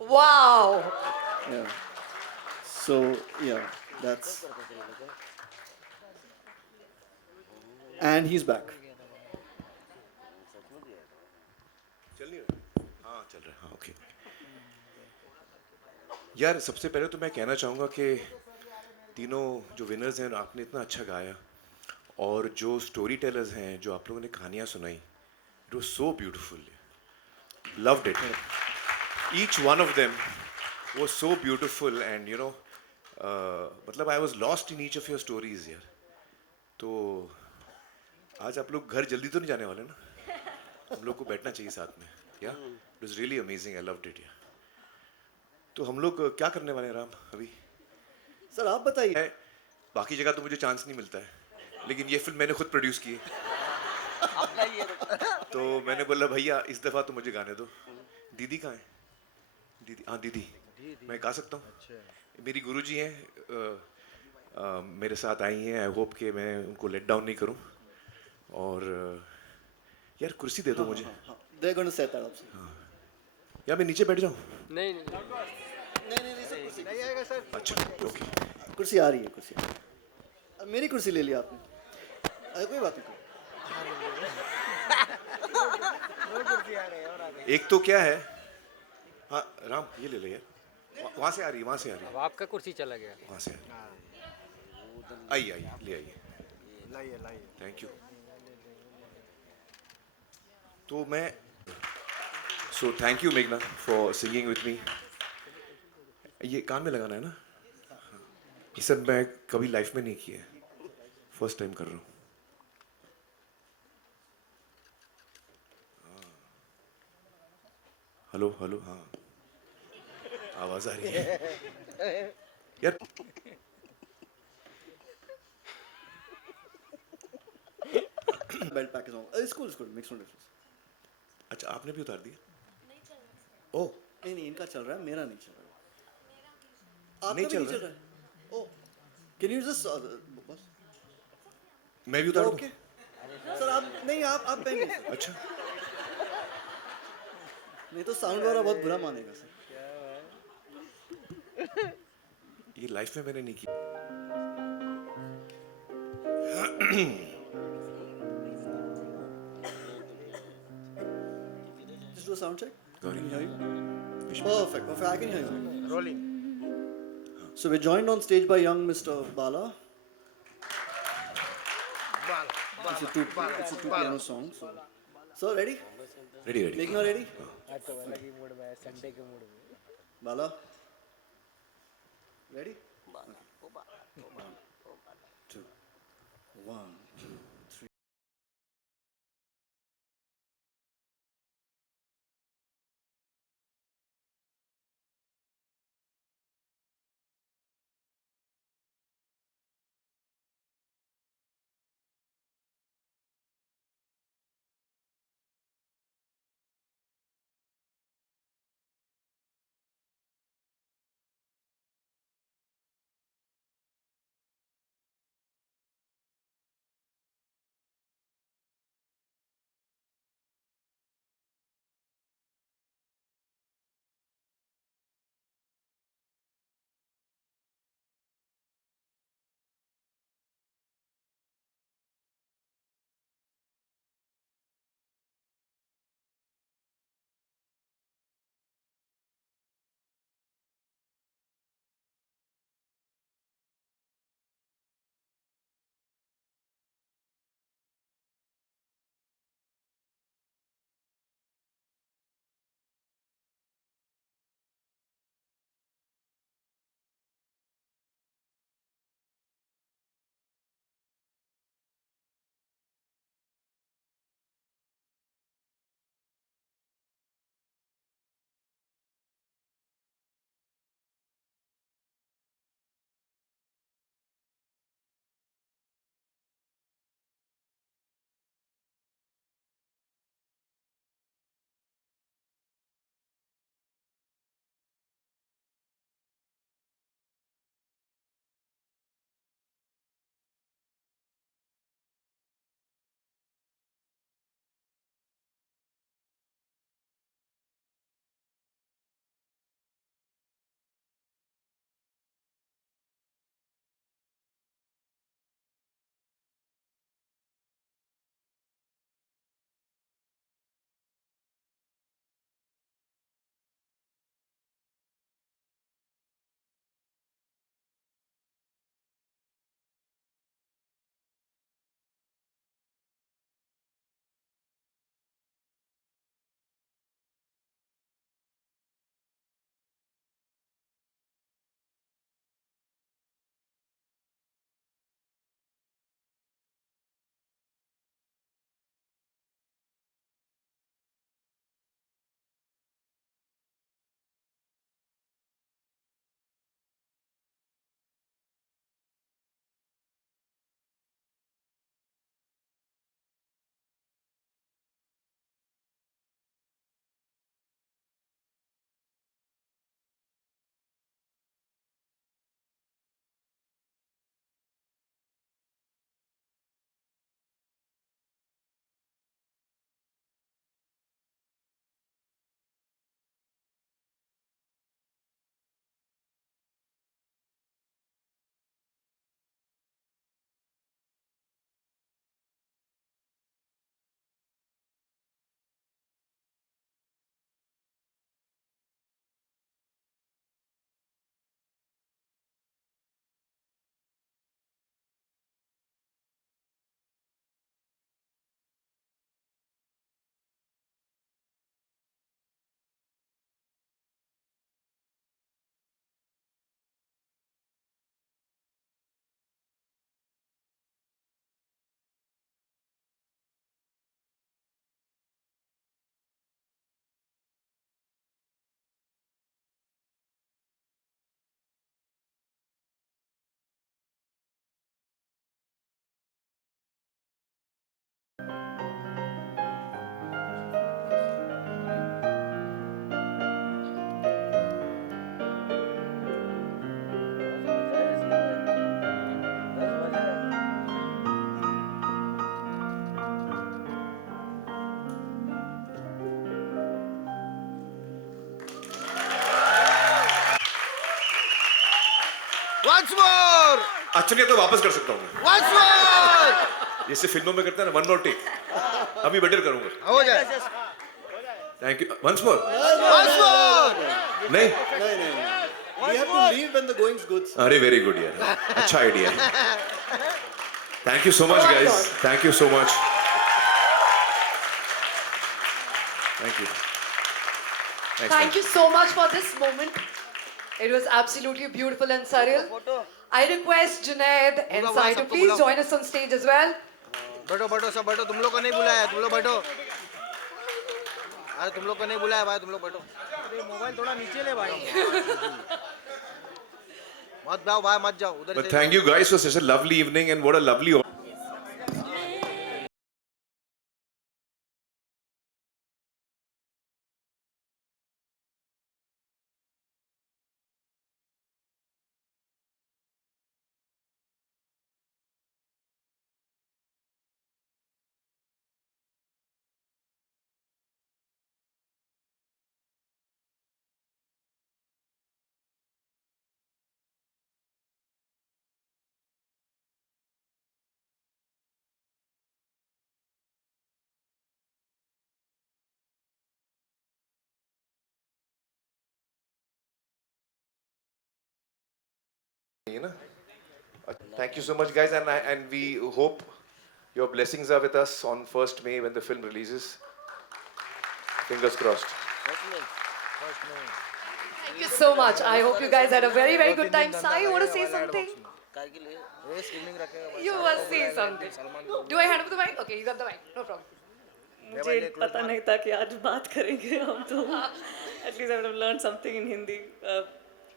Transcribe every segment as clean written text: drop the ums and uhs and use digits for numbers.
Wow. Yeah. So yeah, that's and he's back. चल नहीं रहा हाँ चल रहा है हाँ ओके यार सबसे पहले तो मैं कहना चाहूँगा कि तीनों जो विनर्स हैं आपने इतना अच्छा गाया और जो स्टोरी टेलर्स हैं जो आप लोगों ने कहानियाँ सुनाई it was so beautiful loved it each one of them was so beautiful and मतलब I was lost in each of your stories यार तो आज आप लोग घर जल्दी तो नहीं जाने वाले ना हम लोग को बैठना चाहिए साथ में या it was really amazing I loved it यार तो हम लोग क्या करने वाले हैं राम अभी सर आप बताइए। है बाकी जगह तो मुझे चांस नहीं मिलता है लेकिन ये फिल्म मैंने खुद प्रोड्यूस की है तो मैंने बोला भैया इस दफ़ा तो मुझे गाने दो दीदी कहाँ है दीदी हाँ दीदी मैं गा सकता हूँ मेरी गुरुजी हैं मेरे साथ आई हैं आई होप कि मैं उनको लेट डाउन नहीं करूँ और यार कुर्सी दे दो मुझे They're going to set that up. Sir. या मैं नीचे बैठ जाऊँ नहीं नहीं नहीं सर कुर्सी नहीं आएगा सर। अच्छा ओके कुर्सी आ रही है कुर्सी। मेरी कुर्सी ले लिया आपने। अरे कोई बात नहीं। दो कुर्सी आ गए और आ गए। एक तो क्या है हाँ राम ये ले ले यार वहाँ से आ रही है वहाँ से आ रही है अब आपका कुर्सी चला गया। वहाँ से आ रही है आइए आइए ले आइए लाइए लाइए। थैंक यू तो मैं सो थैंक यू मेघना फॉर सिंगिंग विथ मी ये कान में लगाना है ना ये सब मैं कभी लाइफ में नहीं किया है फर्स्ट टाइम कर रहा हूँ हेलो हेलो हाँ आवाज आ रही है यार Belt pack is on. It's cool, it's cool. Makes no difference. अच्छा आपने भी उतार दिया ओह नहीं इनका चल रहा है मेरा नहीं चल रहा। नहीं आपका भी चल नहीं चल रहा रहा है। ओह कैन यू जस्ट बस मैं भी उतार दूँ ओके सर आप नहीं आप पहन लीजिए सर। अच्छा नहीं तो साउंड वाला बहुत बुरा मानेगा सर। ये लाइफ में मैंने नहीं किया Just do a sound check. Gauri. Can you hear you? Wish Perfect. I can hear you. Rolling. So we're joined on stage by young Mr. Bala. It's a two piano song. So ready? Ready ready Meghna ready? आज तो अलग ही मूड में है, संडे के मूड में। Bala. Ready? Two. One. Once more! अच्छा नहीं तो वापस कर सकता हूँ मैं, Once more! जैसे फिल्मों में करते हैं ना, वन मोर टेक, अभी बेटर करूंगा. हो जाए. Thank you. Once more. Once more! नहीं. नहीं. We have to leave when the going's good. अरे वेरी गुड यार, अच्छा idea. Thank you so much guys, thank you so much. Thank you. Thank you so much for this moment. It was absolutely beautiful and surreal. I request Junaid and बुलाओ, Sai to सबको please बुलाओ. join us on stage as well. बैठो बैठो सब बैठो, तुम लोग को नहीं बुलाया, तुम लोग बैठो. अरे तुम लोग को नहीं बुलाया भाई, तुम लोग बैठो. अरे मोबाइल थोड़ा नीचे ले भाई. मत जाओ भाई, मत जाओ उधर But से. thank you guys for such a lovely evening and what a lovely. You know? Thank you so much, guys, and we hope your blessings are with us on 1st May when the film releases. Fingers crossed. Thank you so much. I hope you guys had a very, very good time. Sai, you want to say something? ये स्क्रीनिंग रखेगा भाई. You must say something. Do I hand over the mic? Okay, you got the mic. No problem. मुझे पता नहीं था कि आज बात करेंगे हम तो at least I would have learn something in Hindi.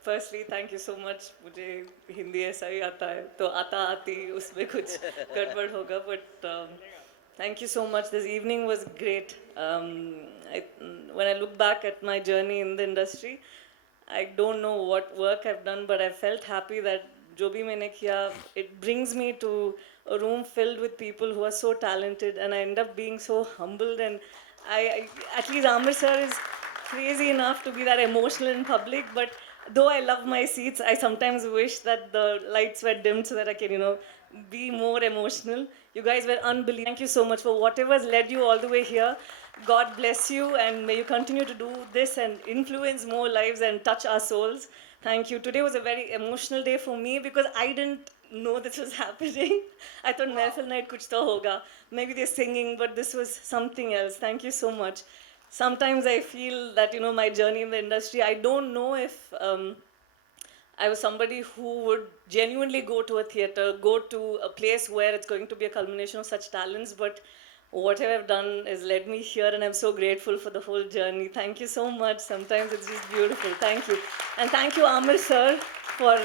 Firstly thank you so much. मुझे हिंदी ऐसा ही आता है तो आता आती उसमें कुछ गड़बड़ होगा but thank you so much. This evening was great. When I look back at my journey in the industry, I don't know what work I've done, but I felt happy that जो भी मैंने किया, it brings me to a room filled with people who are so talented, and I end up being so humbled. And at least Amir sir is crazy enough to be that emotional in public, but though I love my seats, I sometimes wish that the lights were dimmed so that I can, be more emotional. You guys were unbelievable. Thank you so much for whatever's led you all the way here. God bless you, and may you continue to do this and influence more lives and touch our souls. Thank you. Today was a very emotional day for me because I didn't know this was happening. I thought Mehfil night kuch to hoga. Maybe they're singing, but this was something else. Thank you so much. Sometimes I feel that, my journey in the industry, I don't know if I was somebody who would genuinely go to a theatre, go to a place where it's going to be a culmination of such talents, but whatever I've done has led me here, and I'm so grateful for the whole journey. Thank you so much. Sometimes it's just beautiful. Thank you. And thank you, Amir sir, for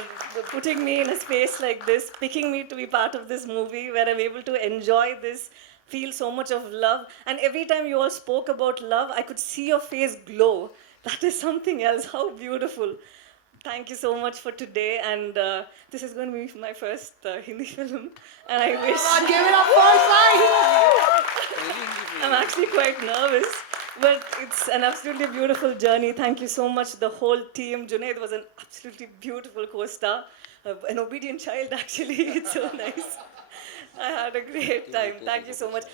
putting me in a space like this, picking me to be part of this movie where I'm able to enjoy this, feel so much of love. And every time you all spoke about love, I could see your face glow. That is something else. How beautiful. Thank you so much for today, and this is going to be my first Hindi film, and I wish. Give it up for Sai. I'm actually quite nervous, but it's an absolutely beautiful journey. Thank you so much, the whole team. Junaid was an absolutely beautiful co-star, an obedient child actually. It's so nice. I had a great time. Thank you so much.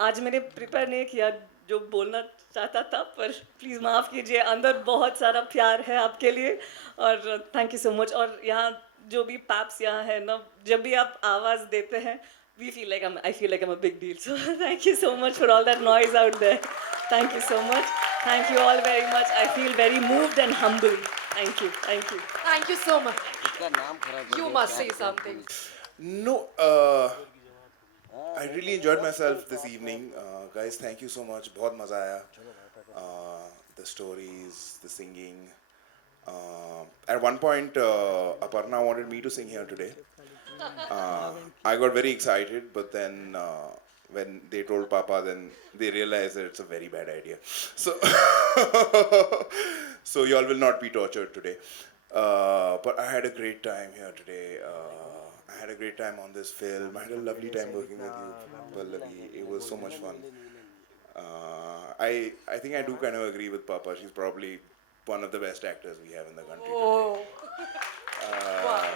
आज मैंने प्रिपेयर नहीं किया जो बोलना चाहता था, पर प्लीज़ माफ़ कीजिए. अंदर बहुत सारा प्यार है आपके लिए, और थैंक यू सो मच. और यहाँ जो भी पैप्स यहाँ है ना, जब भी आप आवाज़ देते हैं, I feel like I'm a big deal. So thank you so much for all that noise out there. Thank you so much. Thank you all very much. I feel very moved and humbled. Thank you. Thank you. Thank you so much. You must say something. No, I really enjoyed myself this evening. Guys, thank you so much. बहुत मज़ा आया. The stories, the singing. At one point, Aparna wanted me to sing here today. I got very excited, but then when they told Papa, then they realized that it's a very bad idea. So, so y'all will not be tortured today. But I had a great time here today. I had a great time on this film. I had a lovely time working with you, Pallavi. It was so much fun. I think I do kind of agree with Papa. She's probably one of the best actors we have in the country. Oh. Today. Wow.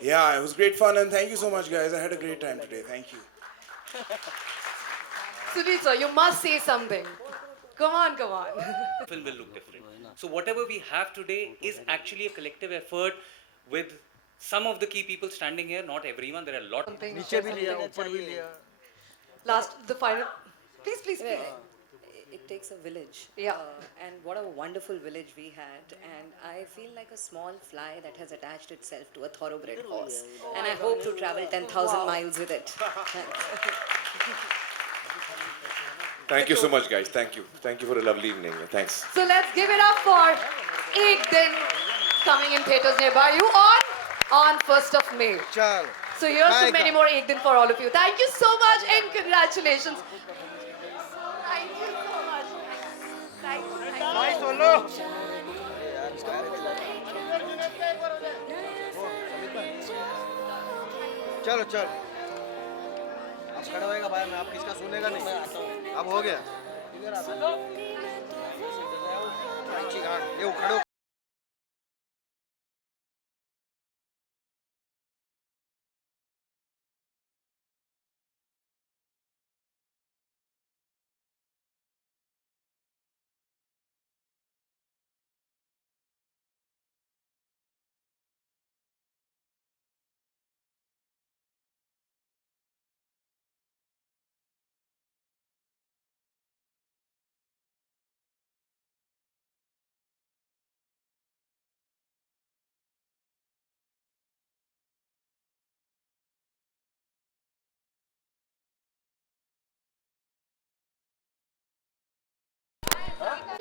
Yeah, it was great fun, and thank you so much, guys. I had a great time today. Thank you. Sunil sir, you must say something. Come on, come on. film will look different. So whatever we have today is actually a collective effort with some of the key people standing here, not everyone, there are a lot. Something. नीचे भी लिया ऊपर भी लिया Last, the final. Please, please, please. It takes a village. Yeah. And what a wonderful village we had. And I feel like a small fly that has attached itself to a thoroughbred horse. And I hope to travel 10,000 miles with it. Thank you so much, guys. Thank you. Thank you for a lovely evening. Thanks. So let's give it up for Ek Din coming in theaters nearby you on 1st of May. चल So here's to Bye, many guys. more Ek Din for all of you. Thank you so much and congratulations. Thank you so much. Thank you. भाई सोलो चलो चल अब खड़ा होएगा भाई मैं आप किसका सुनेगा नहीं अब हो गया ये खड़ो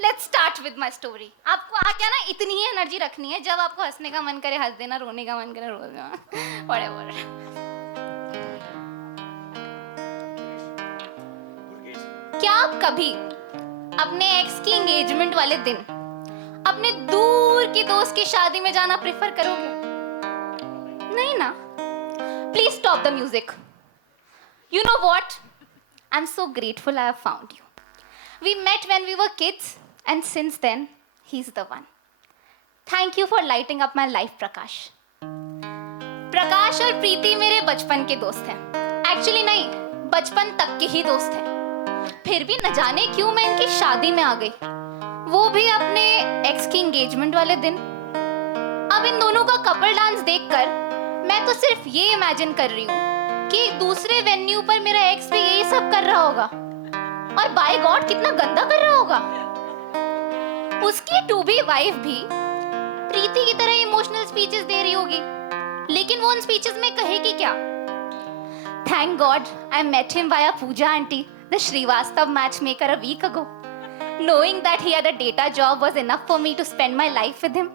let's start with my story. आपको क्या ना इतनी ही एनर्जी रखनी है, जब आपको हंसने का मन करे हंस देना, रोने का मन करे रो देना. व्हाटएवर. क्या आप कभी अपने एक्स की एंगेजमेंट वाले दिन अपने दूर की दोस्त की शादी में जाना प्रेफर करोगे? नहीं ना. Please stop the music. You know what? I am so grateful I have found you. We met when we were kids, and since then, he's the one. Thank you for lighting up my life, प्रकाश. प्रकाश और प्रीति मेरे बचपन के दोस्त हैं. Actually नहीं, बचपन तक के ही दोस्त हैं. फिर भी न जाने क्यों मैं इनकी शादी में आ गई. वो भी अपने एक्स की एंगेजमेंट वाले दिन. अब इन दोनों का कपल डांस देखकर मैं तो सिर्फ ये इमेजिन कर रही हूँ कि दूसरे वेन्यू पर मेरा एक्स भी यही सब कर रहा होगा. और बाय गॉड कितना गंदा कर रहा होगा. उसकी टू बी वाइफ भी प्रीति की तरह इमोशनल स्पीचेस दे रही होगी, लेकिन वो उन स्पीचेस में कहेगी क्या? Thank God I met him via Pooja aunty, the Srivastava match maker a week ago. Knowing that he had a data job was enough for me to spend my life with him.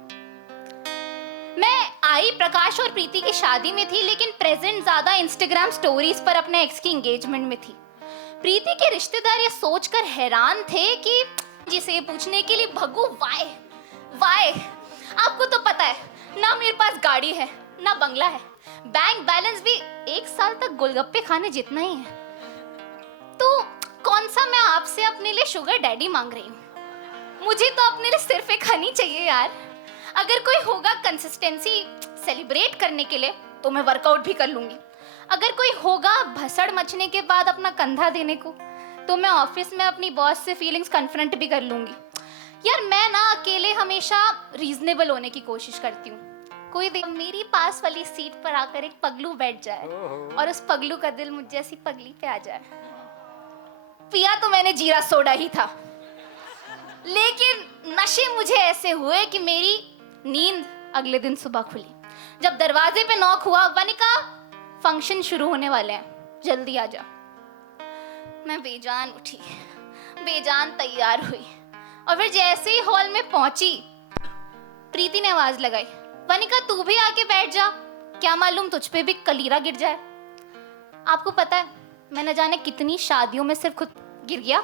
मैं I प्रकाश और प्रीति की शादी में थी, लेकिन प्रेजेंट ज्यादा Instagram stories पर अपने एक्स की एंगेजमेंट में थी. प्रीति के रिश्तेदार ये सोचकर हैरान थे कि जिसे पूछने के लिए भगू वाई. आपको तो पता है ना, मेरे पास गाड़ी है ना बंगला है, बैंक बैलेंस भी 1 साल तक गोलगप्पे खाने जितना ही है. तो कौन सा मैं आपसे अपने लिए शुगर डैडी मांग रही हूँ? मुझे तो अपने लिए सिर्फ एक हनी चाहिए यार. अगर कोई होगा कंसिस्टेंसी सेलिब्रेट करने के लिए तो मैं वर्कआउट भी कर लूंगी. अगर कोई होगा भसड़ मचने के बाद अपना कंधा देने को, तो मैं ऑफिस में अपनी बॉस से फीलिंग्स कन्फ्रंट भी कर लूंगी. यार मैं ना अकेले हमेशा रीजनेबल होने की कोशिश करती हूँ. कोई मेरी पास वाली सीट पर आकर एक पगलू बैठ जाए और उस पगलू का दिल मुझ जैसी पगली पे आ जाए. पिया तो मैंने जीरा सोडा ही था, लेकिन नशे मुझे ऐसे हुए कि मेरी नींद अगले दिन सुबह खुली जब दरवाजे पे नॉक हुआ. वनिका फंक्शन शुरू होने वाले हैं, जल्दी आ जा. मैं बेजान उठी, बेजान तैयार हुई, और फिर जैसे ही हॉल में पहुंची प्रीति ने आवाज लगाई, वनिका तू भी आके बैठ जा, क्या मालूम तुझ पे भी कलीरा गिर जाए. आपको पता है मैं न जाने कितनी शादियों में सिर्फ खुद गिर गया.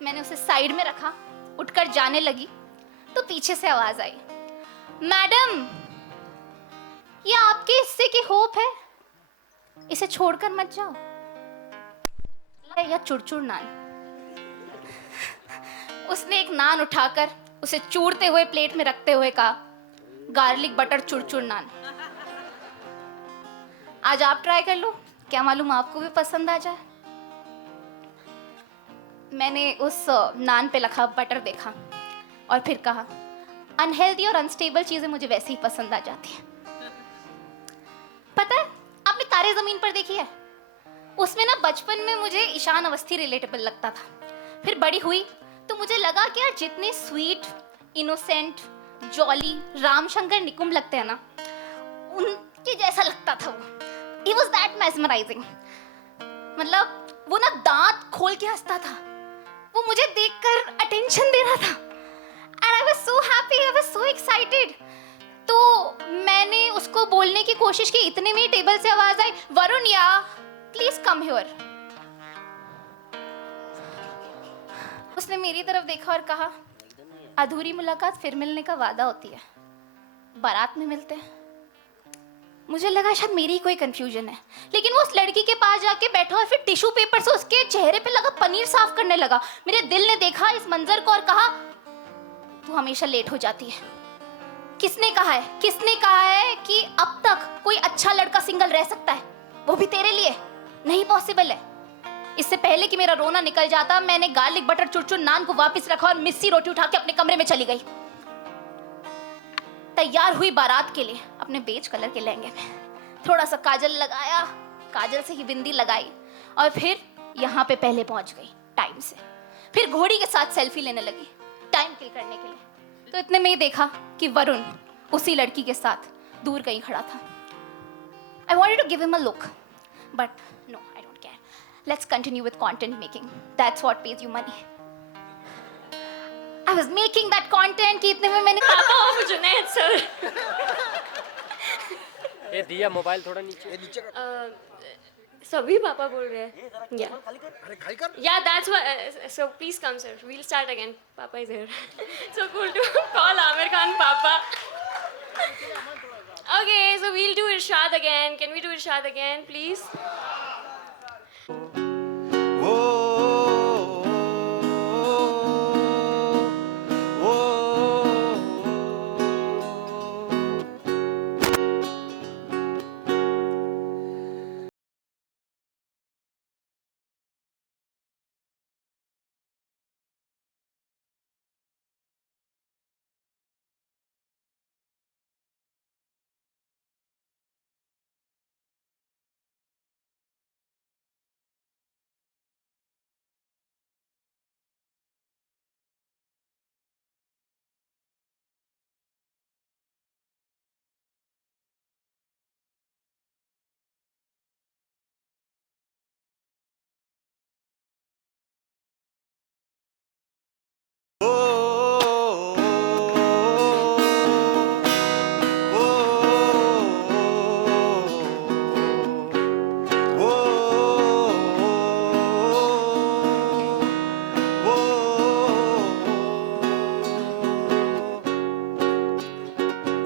मैंने उसे साइड में रखा, उठकर जाने लगी तो पीछे से आवाज आई, मैडम ये आपके हिस्से की होप है, इसे छोड़कर मत जाओ. या चुड़चुड़ नान. उसने एक नान उठाकर उसे चूरते हुए प्लेट में रखते हुए कहा, गार्लिक बटर चुड़चुड़ नान. आज आप ट्राई कर लो, क्या मालूम आपको भी पसंद आ जाए। मैंने उस नान पे लिखा बटर देखा और फिर कहा अनहेल्दी और अनस्टेबल चीजें मुझे वैसे ही पसंद आ जाती हैं। पता है आपने तारे जमीन पर देखी है? उसमें ना बचपन में मुझे ईशान अवस्थी रिलेटेबल लगता था, फिर बड़ी हुई तो मुझे लगा कि यार जितने स्वीट, इनोसेंट, जॉली रामशंकर निकुंब लगते हैं ना, उनके जैसा लगता था वो। He was that mesmerizing। मतलब वो ना दांत खोल के हंसता था, वो मुझे देखकर अटेंशन दे रहा था। And I was so happy, I was so excited। तो मैंने उसको बोलने की कोशिश की, इतने में ही टेबल से आवाज आई, वरुण या प्लीज कम हियर। उसने मेरी तरफ देखा और कहा अधूरी मुलाकात फिर मिलने का वादा होती है, बारात में मिलते हैं। मुझे लगा शायद मेरी कोई कंफ्यूजन है, लेकिन वो उस लड़की के पास जाके बैठा और फिर टिश्यू पेपर से उसके चेहरे पे लगा पनीर साफ करने लगा। मेरे दिल ने देखा इस मंजर को और कहा तू हमेशा लेट हो जाती है। किसने कहा है कि अब तक कोई अच्छा लड़का सिंगल रह सकता है, वो भी तेरे लिए? नहीं पॉसिबल है। इससे पहले कि मेरा रोना निकल जाता, मैंने गार्लिक बटर चुरचुर नान को वापस रखा और मिस्सी रोटी उठा के अपने कमरे में चली गई। तैयार हुई बारात के लिए अपने बेज कलर के लहंगे में, थोड़ा सा काजल लगाया, काजल से ही बिंदी लगाई और फिर यहाँ पे पहले पहुंच गई टाइम से। फिर घोड़ी के साथ सेल्फी लेने लगी टाइम किल करने के लिए। तो इतने में ही देखा कि वरुण उसी लड़की के साथ दूर कहीं खड़ा था। I wanted to give him a look, but no, I don't care. Let's continue with content making. That's what pays you money. I was making that content कि इतने में मैंने पापा ऑफ जुनैद सर। ये दिया मोबाइल थोड़ा नीचे सभी पापा बोल रहे हैं। Yeah, that's what. So please come, sir. We'll start again. Papa is here. So cool to call Amir Khan Papa. Okay, so we'll do Irshad again. Can we do Irshad again, please?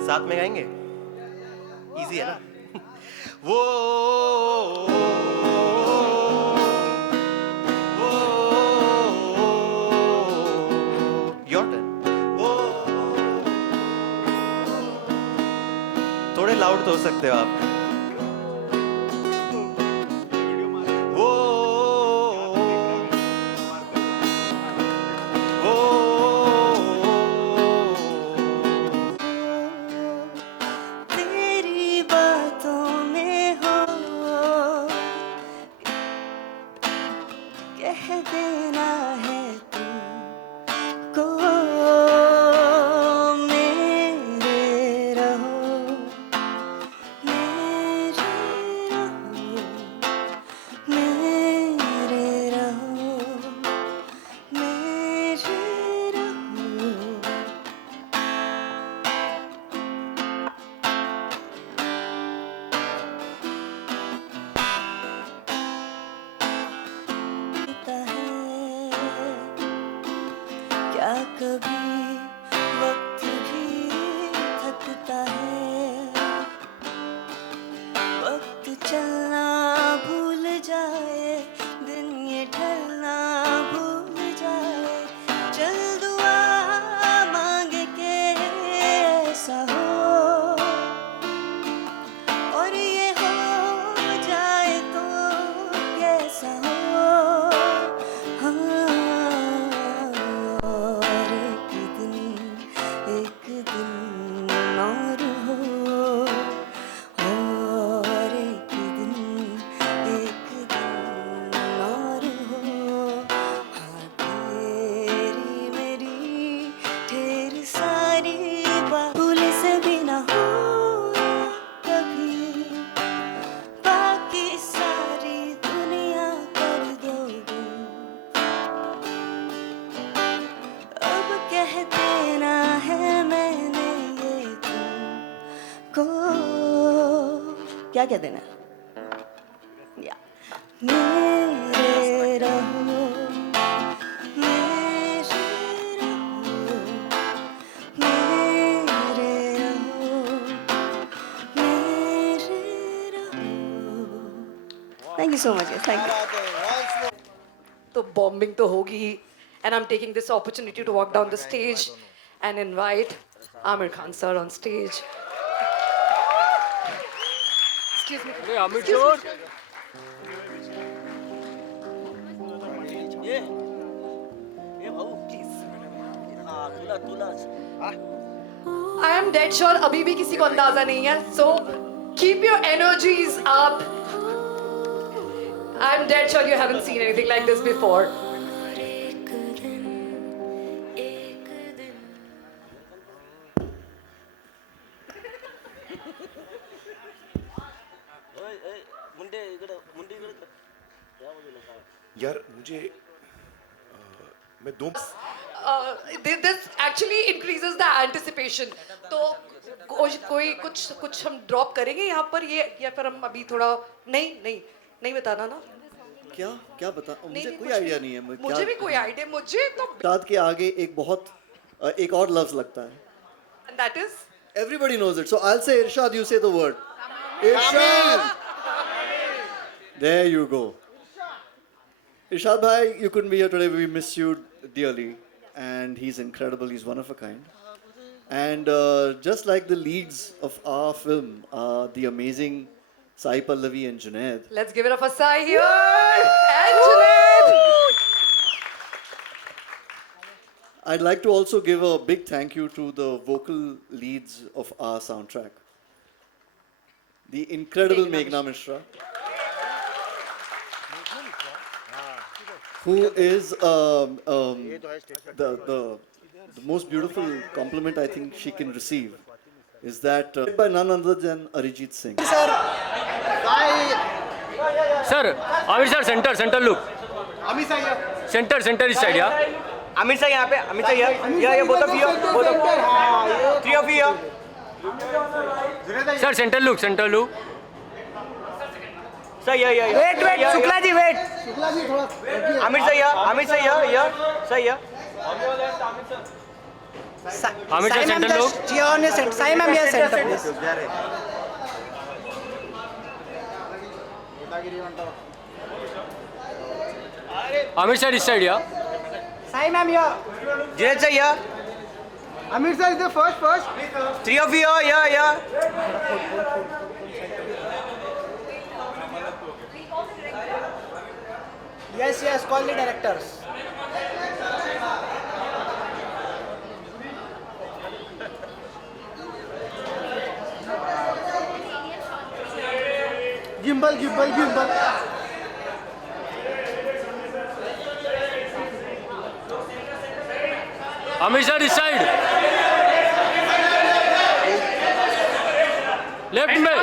साथ में गाएंगे, इजी है ना। वो your turn. थोड़े लाउड तो हो सकते हो आप। क्या क्या देना है? या मेरे रहो, मेरे रहो, मेरे रहो, मेरे रहो। Thank you so much. Yes, thank you. तो bombing तो होगी ही, and I'm taking this opportunity to walk down the stage and invite Amir Khan sir on stage. Excuse me. Excuse me. ये भाऊ हाँ तुला I am dead sure अभी भी किसी को अंदाजा नहीं है. So keep your energies up. I'm dead sure you haven't seen anything like this before. यार मुझे मैं दो This actually increases the anticipation. तो कोई कुछ हम ड्रॉप करेंगे यहाँ पर ये, या फिर हम अभी थोड़ा नहीं बताना ना. क्या क्या बता, मुझे नहीं, कोई कुछ आइडिया नहीं. नहीं है. मुझे भी कोई आइडिया, मुझे तो. इरशाद के आगे एक और लफ्ज लगता है. And that is Everybody knows it. So I'll say Irshad, you say the word. Irshad! There you go. Irshad bhai, you couldn't be here today. We miss you dearly. And he's incredible. He's one of a kind. And just like the leads of our film, the amazing Sai Pallavi and Junaid. Let's give it up for Sai here. And Junaid. I'd like to also give a big thank you to the vocal leads of our soundtrack. The incredible Meghna Mishra, who is the most beautiful compliment I think she can receive is that by none other than Arijit Singh. Sir, Amir sir, center look. Center is side, yeah. Amir sir यहाँ पे, Amir sir here, yeah, both of you, three of you here. Sir, center look. Sir, yeah. Wait, Shukla ji, wait. Amir sir here, sir here. Amir sir, center look. Sai ma'am, yes, center, please. Amir sir, this side, yeah. Sai ma'am, here. Junaid sir here. Amir sir is the first. Three of you here, yeah. Yes, call the directors. Gimbal. Amir sir, this side. Left में.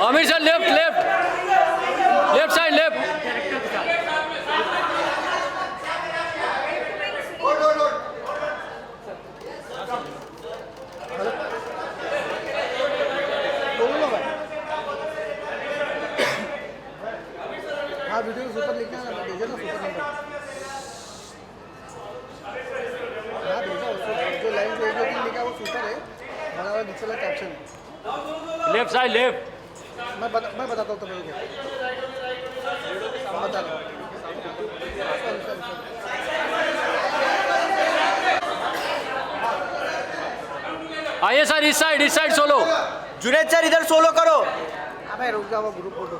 Amir sir, left. Left side, left. हाँ video super लिखना है, भेजो ना super number. हाँ भेजो, जो लाइन जो लिखा है वो सुपर है, बना हुआ नीचे वाला कैप्शन. Left side, left. मैं बताता हूँ तुम्हें. मैं बता रहा हूँ. आइए सर, इस साइड सोलो. जुनैद सर इधर सोलो करो. अबे रुक जाओ, ग्रुप फोटो.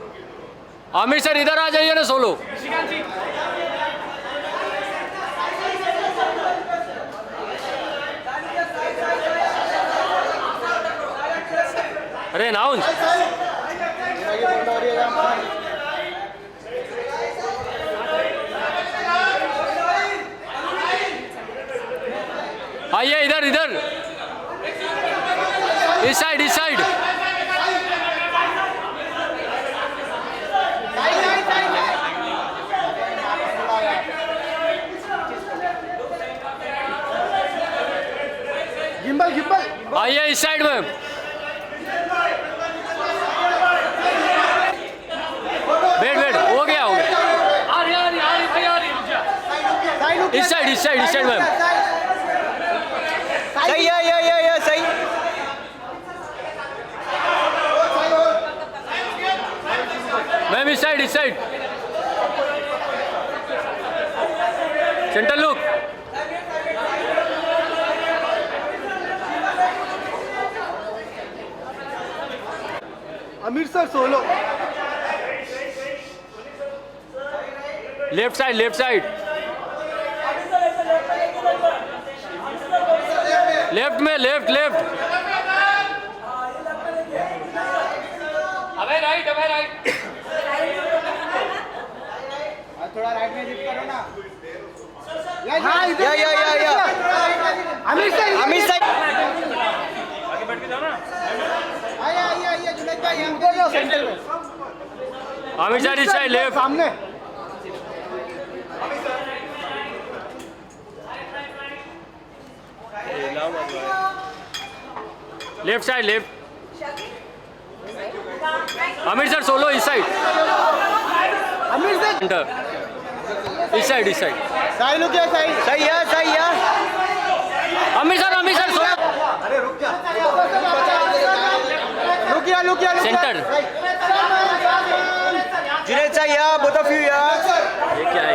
आमिर सर इधर आ जाइए ना सोलो. अरे नाउंस. आइए इधर इस साइड. गिम्बल आइए इस साइड में. वेट हो गया इस साइड मैम. सही है सही. मैम इस side. Centre look. Aamir sir solo. Left side. Left में लेफ्ट. अबे राइट थोड़ा राइट में लिफ्ट करो ना. हाँ इधर. या आमिर सर. आगे बैठ के जाओ ना. आइए जुनैद भाई यहाँ उधर जाओ सेंटर में. आमिर सर इस साइड लेफ्ट. सामने. Left side. Aamir sir solo इस साइड. आमिर सर. सेंटर इस साइड. साई लुक या साई. सही है. Aamir sir solo. अरे रुक जा. लुक या. सेंटर. जुनैद सर या बोथ ऑफ यू या. ये क्या है?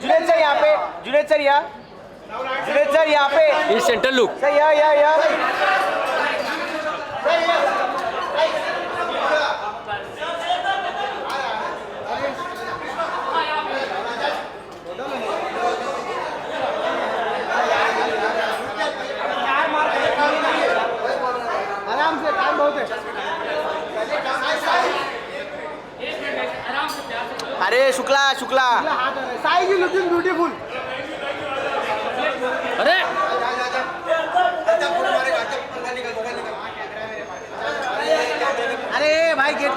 जुनैद सर यहाँ पे. जुनैद सर यहाँ पे. इस सेंटर लुक. सही या. आराम से टाइम बहुत है. अरे शुक्ला. साई जी लुकिंग ब्यूटीफुल. अरे अरे भाई गेट.